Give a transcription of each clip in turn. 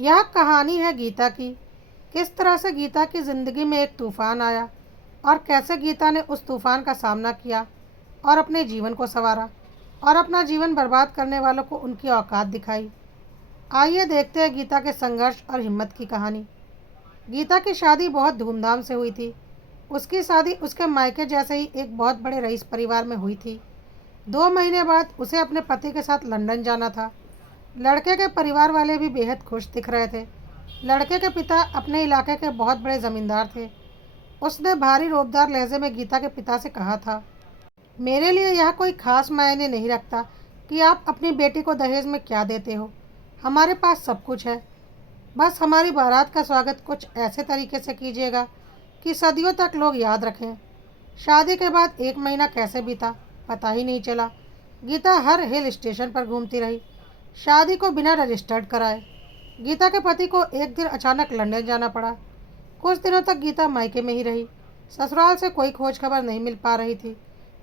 यह कहानी है गीता की। किस तरह से गीता की ज़िंदगी में एक तूफान आया और कैसे गीता ने उस तूफान का सामना किया और अपने जीवन को संवारा और अपना जीवन बर्बाद करने वालों को उनकी औकात दिखाई। आइए देखते हैं गीता के संघर्ष और हिम्मत की कहानी। गीता की शादी बहुत धूमधाम से हुई थी। उसकी शादी उसके मायके जैसे ही एक बहुत बड़े रईस परिवार में हुई थी। 2 महीने बाद उसे अपने पति के साथ लंदन जाना था। लड़के के परिवार वाले भी बेहद खुश दिख रहे थे। लड़के के पिता अपने इलाके के बहुत बड़े जमींदार थे। उसने भारी रोबदार लहजे में गीता के पिता से कहा था, मेरे लिए यह कोई खास मायने नहीं रखता कि आप अपनी बेटी को दहेज में क्या देते हो। हमारे पास सब कुछ है। बस हमारी बारात का स्वागत कुछ ऐसे तरीके से कीजिएगा कि सदियों तक लोग याद रखें। शादी के बाद 1 महीना कैसे बीता पता ही नहीं चला। गीता हर हिल स्टेशन पर घूमती रही, शादी को बिना रजिस्टर्ड कराए। गीता के पति को एक दिन अचानक लंदन जाना पड़ा। कुछ दिनों तक गीता मायके में ही रही। ससुराल से कोई खोज खबर नहीं मिल पा रही थी।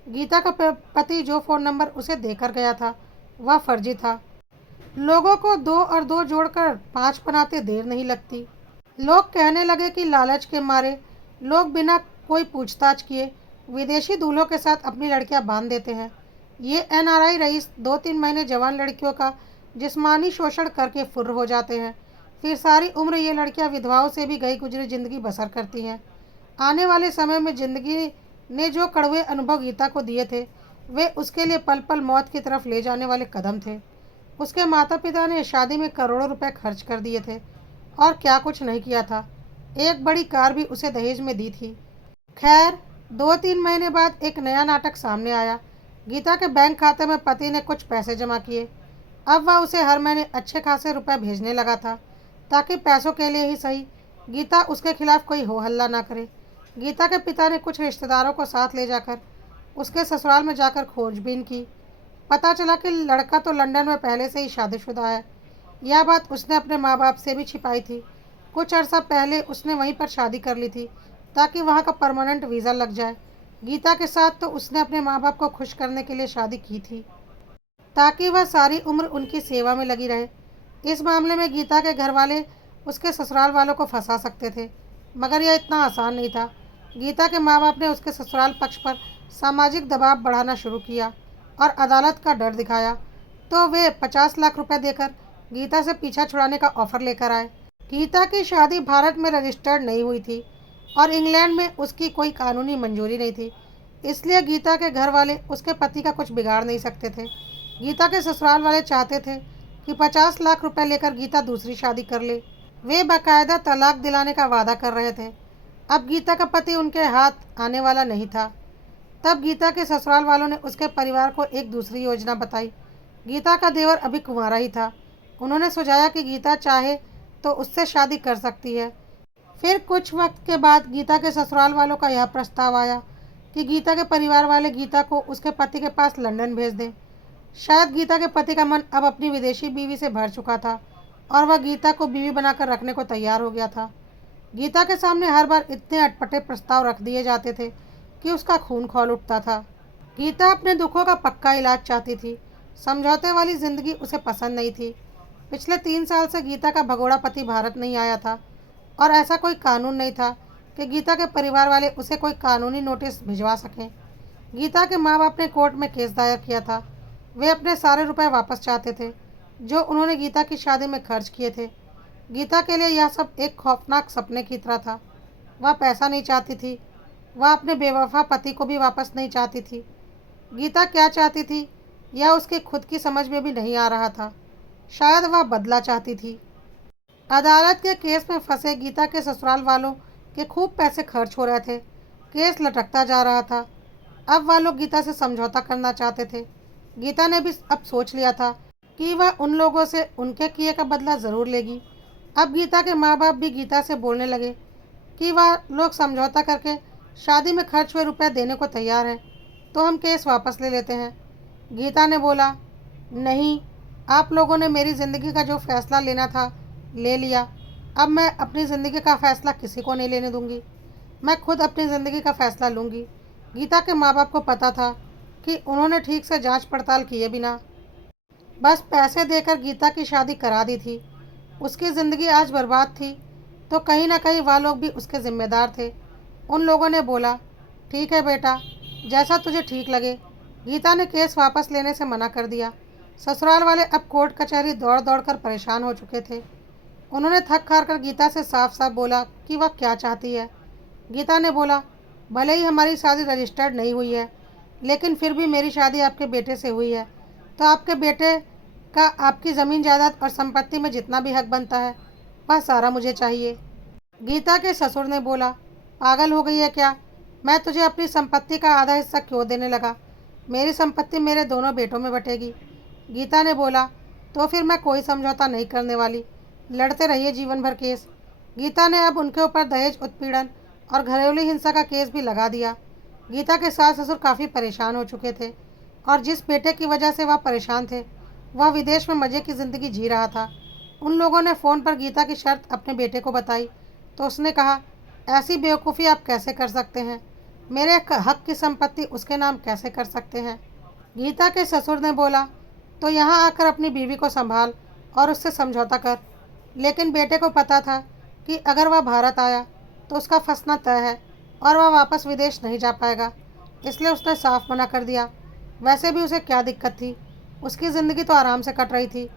गीता का पति जो फ़ोन नंबर उसे देकर गया था वह फर्जी था। लोगों को 2 और 2 जोड़कर 5 बनाते देर नहीं लगती। लोग कहने लगे कि लालच के मारे लोग बिना कोई पूछताछ किए विदेशी दूल्हों के साथ अपनी लड़कियां बांध देते हैं। ये एनआरआई रईस 2-3 महीने जवान लड़कियों का जिस्मानी शोषण करके फुर्र हो जाते हैं। फिर सारी उम्र ये लड़कियां विधवाओं से भी गई गुजरी जिंदगी बसर करती हैं। आने वाले समय में जिंदगी ने जो कड़वे अनुभव गीता को दिए थे वे उसके लिए पल पल मौत की तरफ ले जाने वाले कदम थे। उसके माता पिता ने शादी में करोड़ों रुपए खर्च कर दिए थे और क्या कुछ नहीं किया था। एक बड़ी कार भी उसे दहेज में दी थी। खैर 2-3 महीने बाद एक नया नाटक सामने आया। गीता के बैंक खाते में पति ने कुछ पैसे जमा किए। अब वह उसे हर महीने अच्छे खासे रुपए भेजने लगा था ताकि पैसों के लिए ही सही गीता उसके खिलाफ कोई हो हल्ला ना करे। गीता के पिता ने कुछ रिश्तेदारों को साथ ले जाकर उसके ससुराल में जाकर खोजबीन की। पता चला कि लड़का तो लंदन में पहले से ही शादीशुदा है। यह बात उसने अपने माँ बाप से भी छिपाई थी। कुछ अर्सा पहले उसने वहीं पर शादी कर ली थी ताकि वहाँ का परमानेंट वीज़ा लग जाए। गीता के साथ तो उसने अपने माँ बाप को खुश करने के लिए शादी की थी ताकि वह सारी उम्र उनकी सेवा में लगी रहे। इस मामले में गीता के घर वाले उसके ससुराल वालों को फंसा सकते थे, मगर यह इतना आसान नहीं था। गीता के माँ बाप ने उसके ससुराल पक्ष पर सामाजिक दबाव बढ़ाना शुरू किया और अदालत का डर दिखाया तो वे 50 लाख रुपए देकर गीता से पीछा छुड़ाने का ऑफर लेकर आए। गीता की शादी भारत में रजिस्टर्ड नहीं हुई थी और इंग्लैंड में उसकी कोई कानूनी मंजूरी नहीं थी, इसलिए गीता के घर वाले उसके पति का कुछ बिगाड़ नहीं सकते थे। गीता के ससुराल वाले चाहते थे कि 50 लाख रुपए लेकर गीता दूसरी शादी कर ले। वे बाकायदा तलाक दिलाने का वादा कर रहे थे। अब गीता का पति उनके हाथ आने वाला नहीं था। तब गीता के ससुराल वालों ने उसके परिवार को एक दूसरी योजना बताई। गीता का देवर अभी कुंवारा ही था। उन्होंने सुझाया कि गीता चाहे तो उससे शादी कर सकती है। फिर कुछ वक्त के बाद गीता के ससुराल वालों का यह प्रस्ताव आया कि गीता के परिवार वाले गीता को उसके पति के पास लंदन भेज दें। शायद गीता के पति का मन अब अपनी विदेशी बीवी से भर चुका था और वह गीता को बीवी बनाकर रखने को तैयार हो गया था। गीता के सामने हर बार इतने अटपटे प्रस्ताव रख दिए जाते थे कि उसका खून खौल उठता था। गीता अपने दुखों का पक्का इलाज चाहती थी। समझौते वाली जिंदगी उसे पसंद नहीं थी। पिछले 3 साल से गीता का भगोड़ा पति भारत नहीं आया था और ऐसा कोई कानून नहीं था कि गीता के परिवार वाले उसे कोई कानूनी नोटिस भिजवा सकें। गीता के माँ बाप ने कोर्ट में केस दायर किया था। वे अपने सारे रुपए वापस चाहते थे जो उन्होंने गीता की शादी में खर्च किए थे। गीता के लिए यह सब एक खौफनाक सपने की तरह था। वह पैसा नहीं चाहती थी। वह अपने बेवफा पति को भी वापस नहीं चाहती थी। गीता क्या चाहती थी यह उसके खुद की समझ में भी नहीं आ रहा था। शायद वह बदला चाहती थी। अदालत के केस में फंसे गीता के ससुराल वालों के खूब पैसे खर्च हो रहे थे। केस लटकता जा रहा था। अब वह लोग गीता से समझौता करना चाहते थे। गीता ने भी अब सोच लिया था कि वह उन लोगों से उनके किए का बदला ज़रूर लेगी। अब गीता के माँ बाप भी गीता से बोलने लगे कि वह लोग समझौता करके शादी में खर्च हुए रुपए देने को तैयार हैं, तो हम केस वापस ले लेते हैं। गीता ने बोला, नहीं, आप लोगों ने मेरी ज़िंदगी का जो फ़ैसला लेना था ले लिया। अब मैं अपनी ज़िंदगी का फ़ैसला किसी को नहीं लेने दूंगी। मैं खुद अपनी ज़िंदगी का फ़ैसला लूँगी। गीता के माँ बाप को पता था कि उन्होंने ठीक से जांच पड़ताल किए बिना बस पैसे देकर गीता की शादी करा दी थी। उसकी ज़िंदगी आज बर्बाद थी तो कहीं ना कहीं वह लोग भी उसके जिम्मेदार थे। उन लोगों ने बोला, ठीक है बेटा, जैसा तुझे ठीक लगे। गीता ने केस वापस लेने से मना कर दिया। ससुराल वाले अब कोर्ट कचहरी दौड़ दौड़ कर परेशान हो चुके थे। उन्होंने थक हार कर गीता से साफ साफ बोला कि वह क्या चाहती है। गीता ने बोला, भले ही हमारी शादी रजिस्टर्ड नहीं हुई है, लेकिन फिर भी मेरी शादी आपके बेटे से हुई है, तो आपके बेटे का आपकी ज़मीन जायदाद और संपत्ति में जितना भी हक बनता है वह सारा मुझे चाहिए। गीता के ससुर ने बोला, पागल हो गई है क्या? मैं तुझे अपनी संपत्ति का आधा हिस्सा क्यों देने लगा? मेरी संपत्ति मेरे दोनों बेटों में बटेगी। गीता ने बोला, तो फिर मैं कोई समझौता नहीं करने वाली, लड़ते रहिए जीवन भर केस। गीता ने अब उनके ऊपर दहेज उत्पीड़न और घरेलू हिंसा का केस भी लगा दिया। गीता के सास ससुर काफ़ी परेशान हो चुके थे और जिस बेटे की वजह से वह परेशान थे वह विदेश में मज़े की ज़िंदगी जी रहा था। उन लोगों ने फ़ोन पर गीता की शर्त अपने बेटे को बताई तो उसने कहा, ऐसी बेवकूफ़ी आप कैसे कर सकते हैं? मेरे हक की संपत्ति उसके नाम कैसे कर सकते हैं? गीता के ससुर ने बोला, तो यहाँ आकर अपनी बीवी को संभाल और उससे समझौता कर। लेकिन बेटे को पता था कि अगर वह भारत आया तो उसका फंसना तय है और वह वापस विदेश नहीं जा पाएगा, इसलिए उसने साफ मना कर दिया। वैसे भी उसे क्या दिक्कत थी, उसकी ज़िंदगी तो आराम से कट रही थी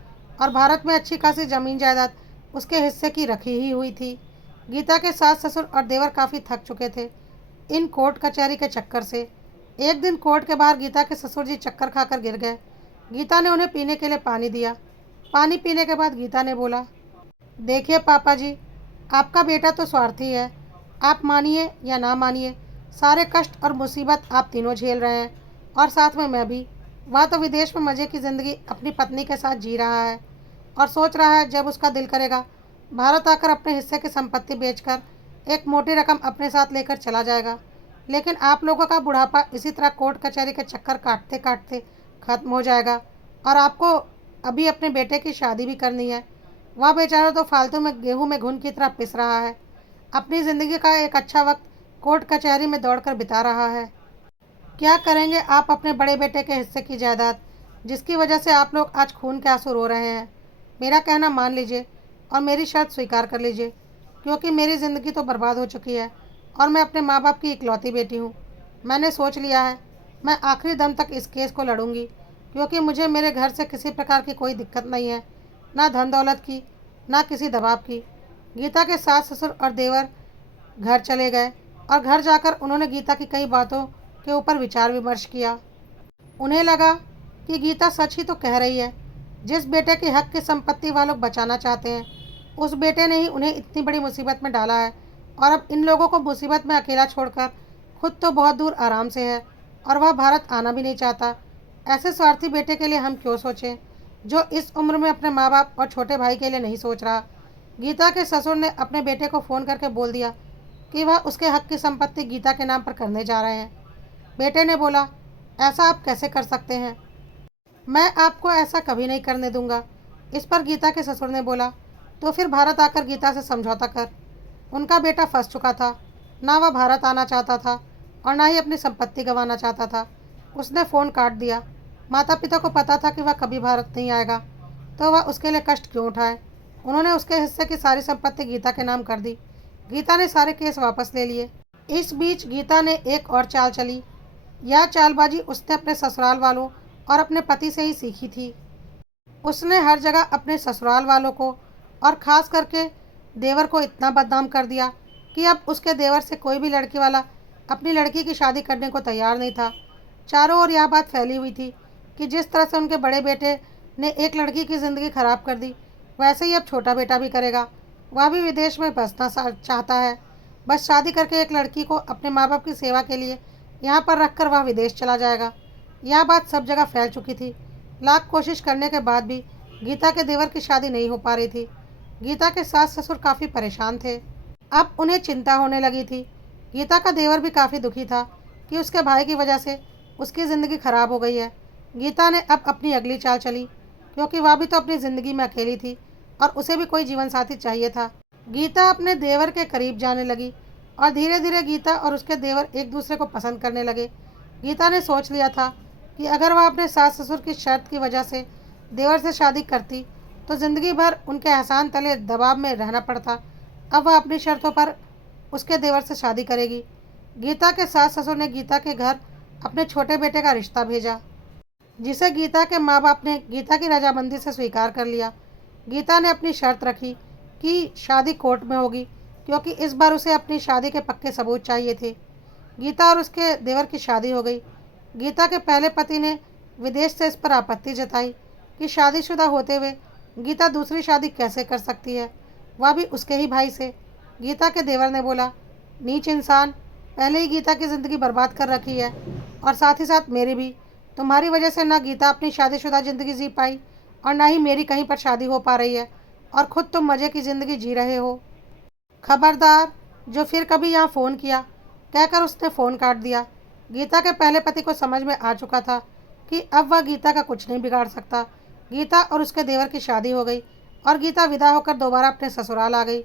और भारत में अच्छी खासी ज़मीन जायदाद उसके हिस्से की रखी ही हुई थी। गीता के सास ससुर और देवर काफ़ी थक चुके थे इन कोर्ट कचहरी के चक्कर से। एक दिन कोर्ट के बाहर गीता के ससुर जी चक्कर खाकर गिर गए। गीता ने उन्हें पीने के लिए पानी दिया। पानी पीने के बाद गीता ने बोला, देखिए पापा जी, आपका बेटा तो स्वार्थी है। आप मानिए या ना मानिए, सारे कष्ट और मुसीबत आप तीनों झेल रहे हैं और साथ में मैं भी। वह तो विदेश में मज़े की ज़िंदगी अपनी पत्नी के साथ जी रहा है और सोच रहा है जब उसका दिल करेगा भारत आकर अपने हिस्से की संपत्ति बेचकर एक मोटी रकम अपने साथ लेकर चला जाएगा। लेकिन आप लोगों का बुढ़ापा इसी तरह कोर्ट कचहरी के चक्कर काटते काटते ख़त्म हो जाएगा और आपको अभी अपने बेटे की शादी भी करनी है। वह बेचारा तो फालतू में गेहूं में घुन की तरह पिस रहा है, अपनी ज़िंदगी का एक अच्छा वक्त कोर्ट कचहरी में दौड़कर बिता रहा है। क्या करेंगे आप अपने बड़े बेटे के हिस्से की जायदाद, जिसकी वजह से आप लोग आज खून के आंसू रो रहे हैं? मेरा कहना मान लीजिए और मेरी शर्त स्वीकार कर लीजिए, क्योंकि मेरी ज़िंदगी तो बर्बाद हो चुकी है और मैं अपने माँ बाप की इकलौती बेटी हूँ। मैंने सोच लिया है, मैं आखिरी दम तक इस केस को लड़ूंगी, क्योंकि मुझे मेरे घर से किसी प्रकार की कोई दिक्कत नहीं है, ना धन दौलत की, ना किसी दबाव की। गीता के सास ससुर और देवर घर चले गए और घर जाकर उन्होंने गीता की कई बातों के ऊपर विचार विमर्श किया। उन्हें लगा कि गीता सच ही तो कह रही है। जिस बेटे के हक की संपत्ति वह लोग बचाना चाहते हैं, उस बेटे ने ही उन्हें इतनी बड़ी मुसीबत में डाला है और अब इन लोगों को मुसीबत में अकेला छोड़कर खुद तो बहुत दूर आराम से है और वह भारत आना भी नहीं चाहता। ऐसे स्वार्थी बेटे के लिए हम क्यों सोचें, जो इस उम्र में अपने माँ बाप और छोटे भाई के लिए नहीं सोच रहा। गीता के ससुर ने अपने बेटे को फ़ोन करके बोल दिया कि वह उसके हक की संपत्ति गीता के नाम पर करने जा रहे हैं। बेटे ने बोला, ऐसा आप कैसे कर सकते हैं? मैं आपको ऐसा कभी नहीं करने दूंगा। इस पर गीता के ससुर ने बोला, तो फिर भारत आकर गीता से समझौता कर। उनका बेटा फंस चुका था, ना वह भारत आना चाहता था और ना ही अपनी संपत्ति गंवाना चाहता था। उसने फ़ोन काट दिया। माता पिता को पता था कि वह कभी भारत नहीं आएगा, तो वह उसके लिए कष्ट क्यों उठाए। उन्होंने उसके हिस्से की सारी संपत्ति गीता के नाम कर दी। गीता ने सारे केस वापस ले लिए। इस बीच गीता ने एक और चाल चली। यह चालबाजी उसने अपने ससुराल वालों और अपने पति से ही सीखी थी। उसने हर जगह अपने ससुराल वालों को और ख़ास करके देवर को इतना बदनाम कर दिया कि अब उसके देवर से कोई भी लड़की वाला अपनी लड़की की शादी करने को तैयार नहीं था। चारों ओर यह बात फैली हुई थी कि जिस तरह से उनके बड़े बेटे ने एक लड़की की ज़िंदगी खराब कर दी, वैसे ही अब छोटा बेटा भी करेगा। वह भी विदेश में बसना चाहता है। बस शादी करके एक लड़की को अपने माँ बाप की सेवा के लिए यहाँ पर रखकर वह विदेश चला जाएगा। यह बात सब जगह फैल चुकी थी। लाख कोशिश करने के बाद भी गीता के देवर की शादी नहीं हो पा रही थी। गीता के सास ससुर काफ़ी परेशान थे। अब उन्हें चिंता होने लगी थी। गीता का देवर भी काफ़ी दुखी था कि उसके भाई की वजह से उसकी ज़िंदगी खराब हो गई है। गीता ने अब अपनी अगली चाल चली, क्योंकि वह भी तो अपनी ज़िंदगी में अकेली थी और उसे भी कोई जीवन साथी चाहिए था। गीता अपने देवर के करीब जाने लगी और धीरे धीरे गीता और उसके देवर एक दूसरे को पसंद करने लगे। गीता ने सोच लिया था कि अगर वह अपने सास ससुर की शर्त की वजह से देवर से शादी करती तो जिंदगी भर उनके एहसान तले दबाव में रहना पड़ता। अब वह अपनी शर्तों पर उसके देवर से शादी करेगी। गीता के सास ससुर ने गीता के घर अपने छोटे बेटे का रिश्ता भेजा, जिसे गीता के माँ बाप ने गीता की रजामंदी से स्वीकार कर लिया। गीता ने अपनी शर्त रखी कि शादी कोर्ट में होगी, क्योंकि इस बार उसे अपनी शादी के पक्के सबूत चाहिए थे। गीता और उसके देवर की शादी हो गई। गीता के पहले पति ने विदेश से इस पर आपत्ति जताई कि शादीशुदा होते हुए गीता दूसरी शादी कैसे कर सकती है, वह भी उसके ही भाई से। गीता के देवर ने बोला, नीच इंसान, पहले ही गीता की ज़िंदगी बर्बाद कर रखी है और साथ ही साथ मेरी भी। तुम्हारी वजह से ना गीता अपनी शादीशुदा ज़िंदगी जी पाई और ना ही मेरी कहीं पर शादी हो पा रही है, और ख़ुद तुम मज़े की ज़िंदगी जी रहे हो। खबरदार, जो फिर कभी यहाँ फ़ोन किया, कहकर उसने फ़ोन काट दिया। गीता के पहले पति को समझ में आ चुका था कि अब वह गीता का कुछ नहीं बिगाड़ सकता। गीता और उसके देवर की शादी हो गई और गीता विदा होकर दोबारा अपने ससुराल आ गई।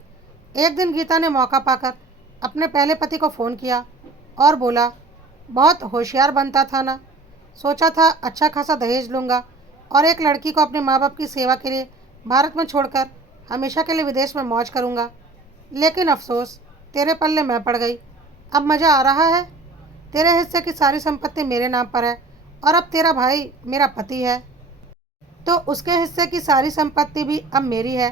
एक दिन गीता ने मौका पाकर अपने पहले पति को फ़ोन किया और बोला, बहुत होशियार बनता था ना, सोचा था अच्छा खासा दहेज लूँगा और एक लड़की को अपने माँ बाप की सेवा के लिए भारत में छोड़कर हमेशा के लिए विदेश में मौज करूँगा। लेकिन अफसोस, तेरे पल्ले मैं पड़ गई। अब मज़ा आ रहा है। तेरे हिस्से की सारी संपत्ति मेरे नाम पर है और अब तेरा भाई मेरा पति है, तो उसके हिस्से की सारी संपत्ति भी अब मेरी है।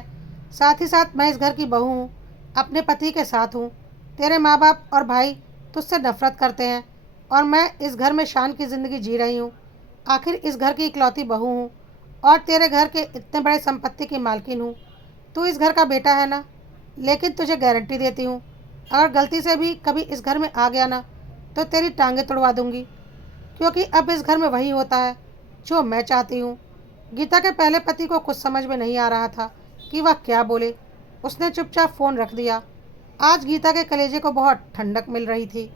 साथ ही साथ मैं इस घर की बहू हूँ, अपने पति के साथ हूँ। तेरे माँ बाप और भाई तुझसे नफरत करते हैं और मैं इस घर में शान की ज़िंदगी जी रही हूँ। आखिर इस घर की इकलौती बहू हूँ और तेरे घर के इतने बड़े संपत्ति की मालकिन हूँ। तू इस घर का बेटा है ना, लेकिन तुझे गारंटी देती हूँ, अगर गलती से भी कभी इस घर में आ गया ना, तो तेरी टांगें तुड़वा दूंगी, क्योंकि अब इस घर में वही होता है जो मैं चाहती हूँ। गीता के पहले पति को कुछ समझ में नहीं आ रहा था कि वह क्या बोले। उसने चुपचाप फ़ोन रख दिया। आज गीता के कलेजे को बहुत ठंडक मिल रही थी।